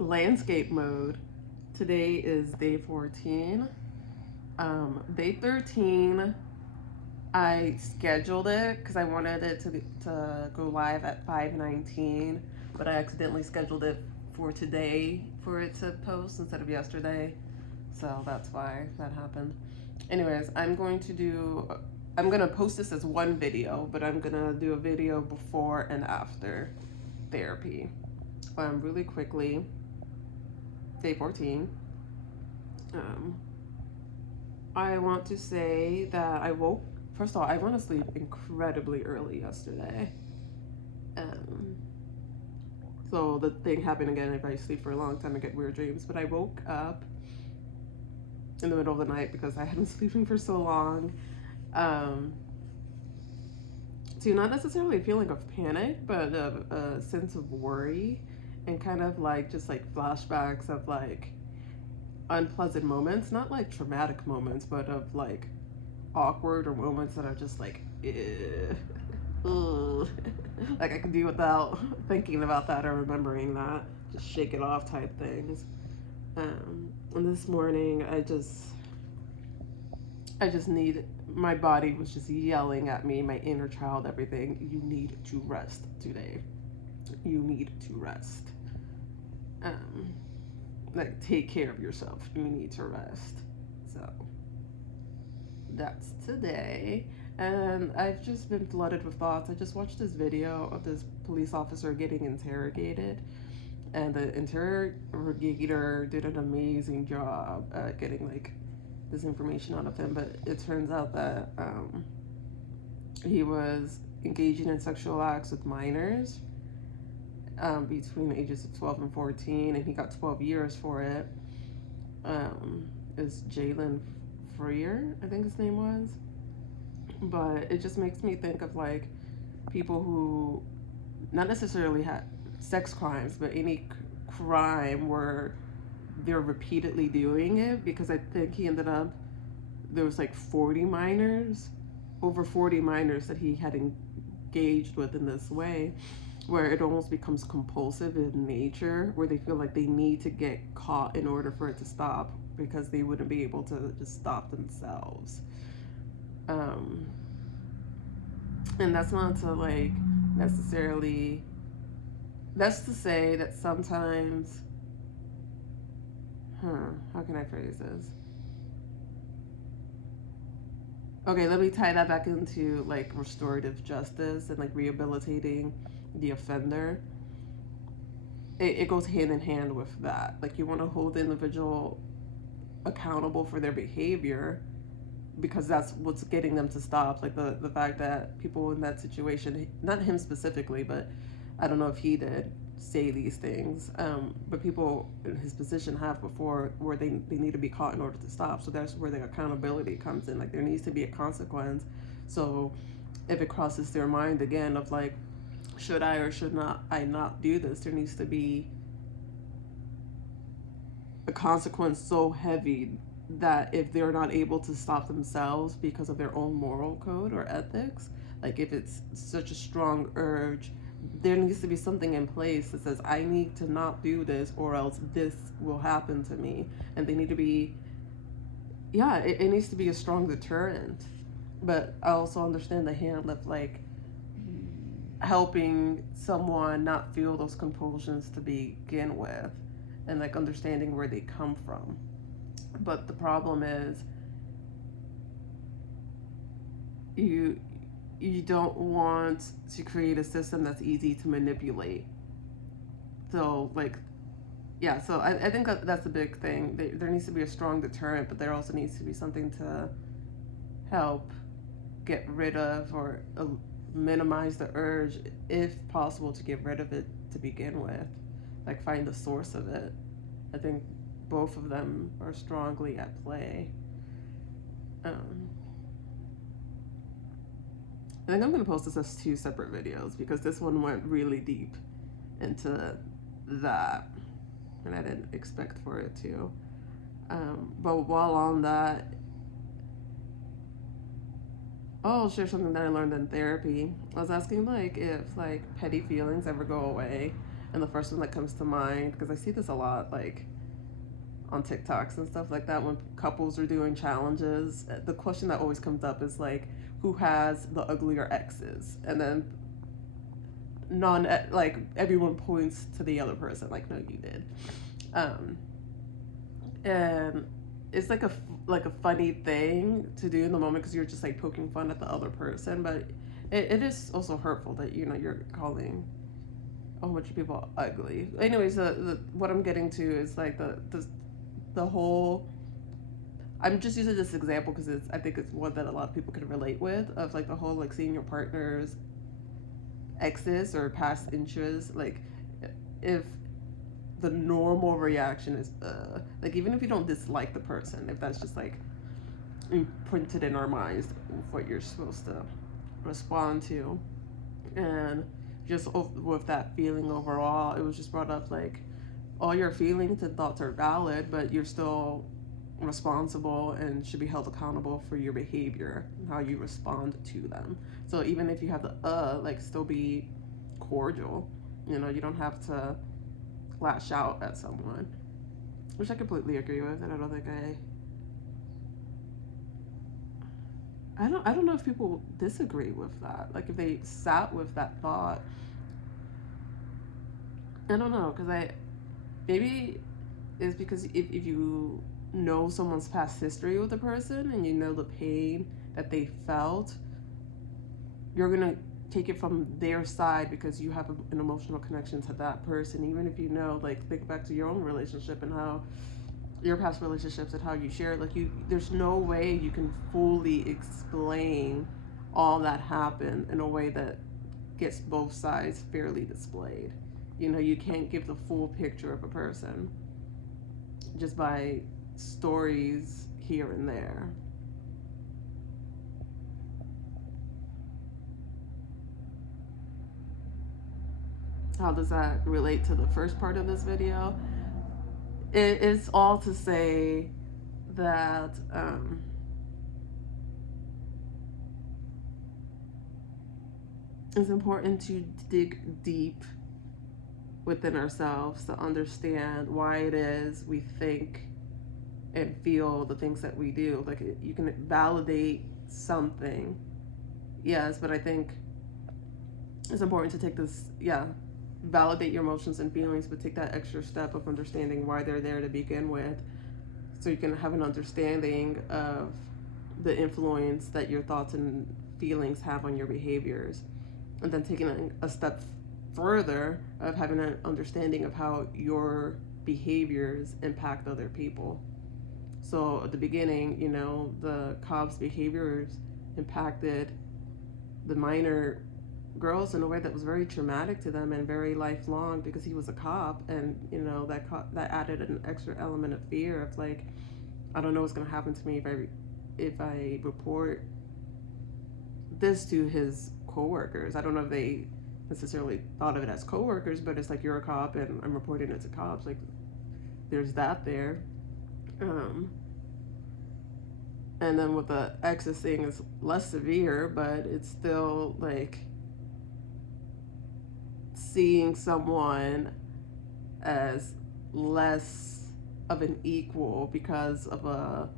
landscape mode. Today is day 14. Day 13, I scheduled it because I wanted it to go live at 5:19, but I accidentally scheduled it for today for it to post instead of yesterday. So that's why that happened. Anyways, I'm gonna post this as one video, but I'm gonna do a video before and after therapy. Really quickly, day 14. Um, I want to say that first of all, I went to sleep incredibly early yesterday. Um, so the thing happened again, if I sleep for a long time, I get weird dreams. But I woke up in the middle of the night because I had been sleeping for so long. Um, so not necessarily a feeling of panic, but a sense of worry and kind of like just like flashbacks of like unpleasant moments, not like traumatic moments, but of like awkward or moments that are just like, ugh. Like I can do without thinking about that or remembering that, just shake it off type things. And this morning, I just need. My body was just yelling at me, my inner child, everything. You need to rest today. You need to rest. Um, like take care of yourself. You need to rest. So that's today. And I've just been flooded with thoughts. I just watched this video of this police officer getting interrogated, and the interrogator did an amazing job at getting like this information out of him. But it turns out that he was engaging in sexual acts with minors between the ages of 12 and 14, and he got 12 years for it. Is Jalen Freer, I think his name was. But it just makes me think of like people who not necessarily had sex crimes, but any crime where they're repeatedly doing it, because I think he ended up, there was like 40 minors, over 40 minors that he had engaged with in this way, where it almost becomes compulsive in nature, where they feel like they need to get caught in order for it to stop because they wouldn't be able to just stop themselves. Um, and that's not to like necessarily, that's to say that sometimes, how can I phrase this? Okay, let me tie that back into like restorative justice and like rehabilitating the offender. It goes hand in hand with that. Like you want to hold the individual accountable for their behavior because that's what's getting them to stop. Like the fact that people in that situation, not him specifically, but I don't know if he did say these things, but people in his position have before, where they need to be caught in order to stop. So that's where the accountability comes in. Like there needs to be a consequence. So if it crosses their mind again of like, should I or should not I not do this, there needs to be a consequence so heavy that if they're not able to stop themselves because of their own moral code or ethics, like if it's such a strong urge, there needs to be something in place that says, I need to not do this or else this will happen to me. And they need to be, yeah, it needs to be a strong deterrent. But I also understand the hand of like helping someone not feel those compulsions to begin with and like understanding where they come from. But the problem is you you don't want to create a system that's easy to manipulate. So like, yeah, so I think that's a big thing. There needs to be a strong deterrent, but there also needs to be something to help get rid of or minimize the urge, if possible, to get rid of it to begin with. Like find the source of it. I think both of them are strongly at play. Um, I think I'm gonna post this as two separate videos because this one went really deep into that, and I didn't expect for it to. But while on that, oh, I'll share something that I learned in therapy. I was asking like if like petty feelings ever go away, And the first one that comes to mind, because I see this a lot, like on TikToks and stuff like that, when couples are doing challenges, the question that always comes up is like, who has the uglier exes? And then non like everyone points to the other person, like, no, you did. Um, and it's like a funny thing to do in the moment because you're just like poking fun at the other person, but it is also hurtful that you're calling a whole bunch of people ugly. Anyways, what I'm getting to is like the whole. I'm just using this example because I think it's one that a lot of people can relate with, of like the whole like seeing your partner's exes or past interests. Like, if the normal reaction is like, even if you don't dislike the person, if that's just like imprinted in our minds what you're supposed to respond to. And just with that feeling overall, it was just brought up like, all your feelings and thoughts are valid, but you're still responsible and should be held accountable for your behavior and how you respond to them. So even if you have the like, still be cordial. You don't have to lash out at someone, which I completely agree with. And I don't think I don't know if people disagree with that. Like, if they sat with that thought, I don't know, because maybe it's because if you know someone's past history with a person and you know the pain that they felt, you're gonna take it from their side because you have an emotional connection to that person. Even if like, think back to your own relationship and how your past relationships and how you share, like, there's no way you can fully explain all that happened in a way that gets both sides fairly displayed. You can't give the full picture of a person just by stories here and there. How does that relate to the first part of this video? It's all to say that it's important to dig deep within ourselves to understand why it is we think and feel the things that we do. Like, you can validate something, yes, but I think it's important to take this, yeah, validate your emotions and feelings, but take that extra step of understanding why they're there to begin with, so you can have an understanding of the influence that your thoughts and feelings have on your behaviors, and then taking a step further of having an understanding of how your behaviors impact other people. So at the beginning, the cop's behaviors impacted the minor girls in a way that was very traumatic to them and very lifelong, because he was a cop, and that added an extra element of fear of like, I don't know what's going to happen to me if I report this to his coworkers. I don't know if they necessarily thought of it as coworkers, but it's like, you're a cop and I'm reporting it to cops. Like, there's that there. And then with the exes thing, is less severe, but it's still like seeing someone as less of an equal because of a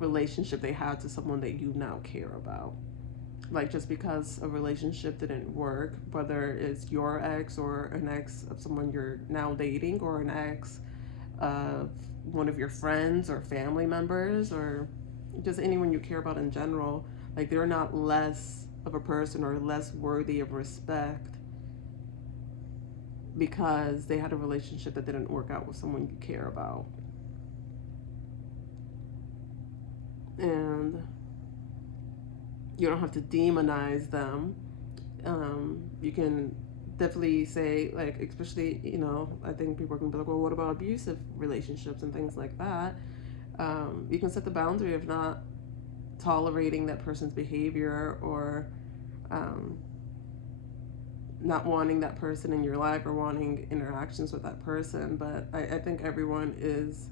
relationship they had to someone that you now care about. Like, just because a relationship didn't work, whether it's your ex or an ex of someone you're now dating, or an ex of one of your friends or family members, or just anyone you care about in general, like, they're not less of a person or less worthy of respect because they had a relationship that didn't work out with someone you care about. And you don't have to demonize them. You can definitely say, like, especially, I think people are going to be like, well, what about abusive relationships and things like that? You can set the boundary of not tolerating that person's behavior, or not wanting that person in your life, or wanting interactions with that person. But I think everyone is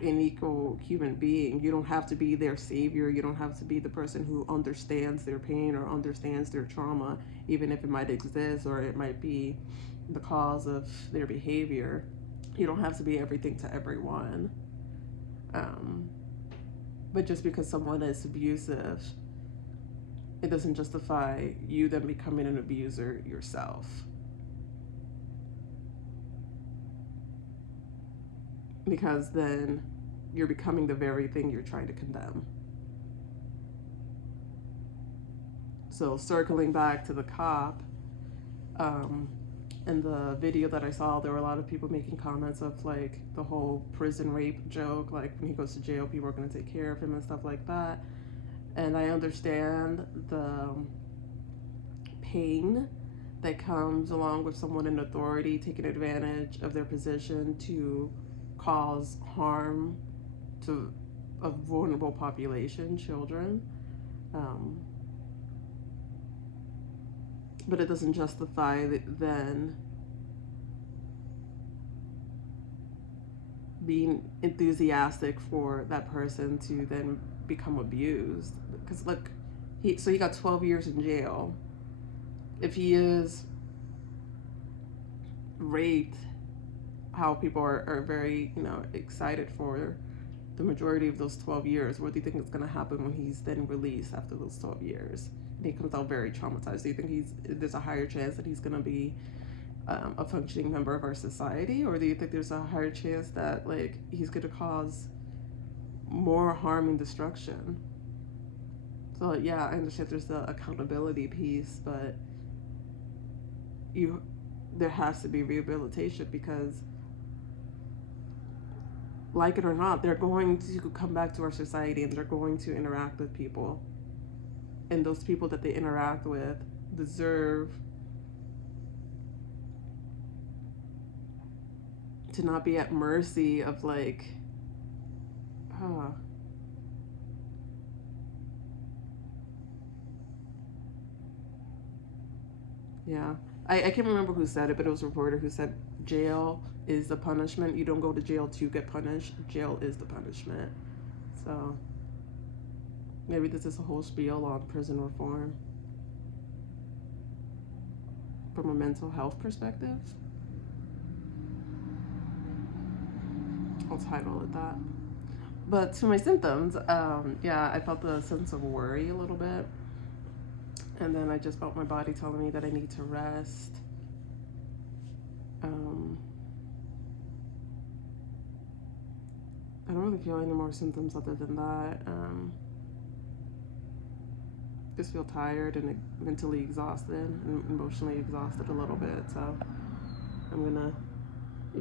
an equal human being. You don't have to be their savior. You don't have to be the person who understands their pain or understands their trauma, even if it might exist or it might be the cause of their behavior. You don't have to be everything to everyone. Um, but just because someone is abusive, it doesn't justify you then becoming an abuser yourself. Because then you're becoming the very thing you're trying to condemn. So circling back to the cop, in the video that I saw, there were a lot of people making comments of like the whole prison rape joke, like when he goes to jail, people are going to take care of him and stuff like that. And I understand the pain that comes along with someone in authority taking advantage of their position to cause harm to a vulnerable population, children. Um, but it doesn't justify then being enthusiastic for that person to then become abused. Because look, he got 12 years in jail. If he is raped, how people are very, excited for the majority of those 12 years, what do you think is going to happen when he's then released after those 12 years? And he comes out very traumatized. Do you think there's a higher chance that he's going to be a functioning member of our society, or do you think there's a higher chance that like he's going to cause more harm and destruction? So yeah, I understand there's the accountability piece, but there has to be rehabilitation, because like it or not, they're going to come back to our society and they're going to interact with people, and those people that they interact with deserve to not be at mercy of like, yeah. I can't remember who said it, but it was a reporter who said jail is the punishment. You don't go to jail to get punished. Jail is the punishment. So maybe this is a whole spiel on prison reform from a mental health perspective. I'll title it that. But to my symptoms, yeah, I felt the sense of worry a little bit. And then I just felt my body telling me that I need to rest. I don't really feel any more symptoms other than that. Just feel tired and mentally exhausted and emotionally exhausted a little bit. So I'm gonna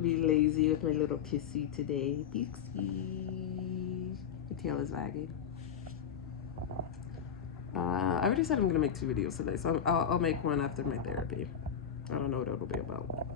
be lazy with my little kissy today. Pixie. My tail is wagging. I already said I'm gonna make 2 videos today, so I'll make one after my therapy. I don't know what it'll be about.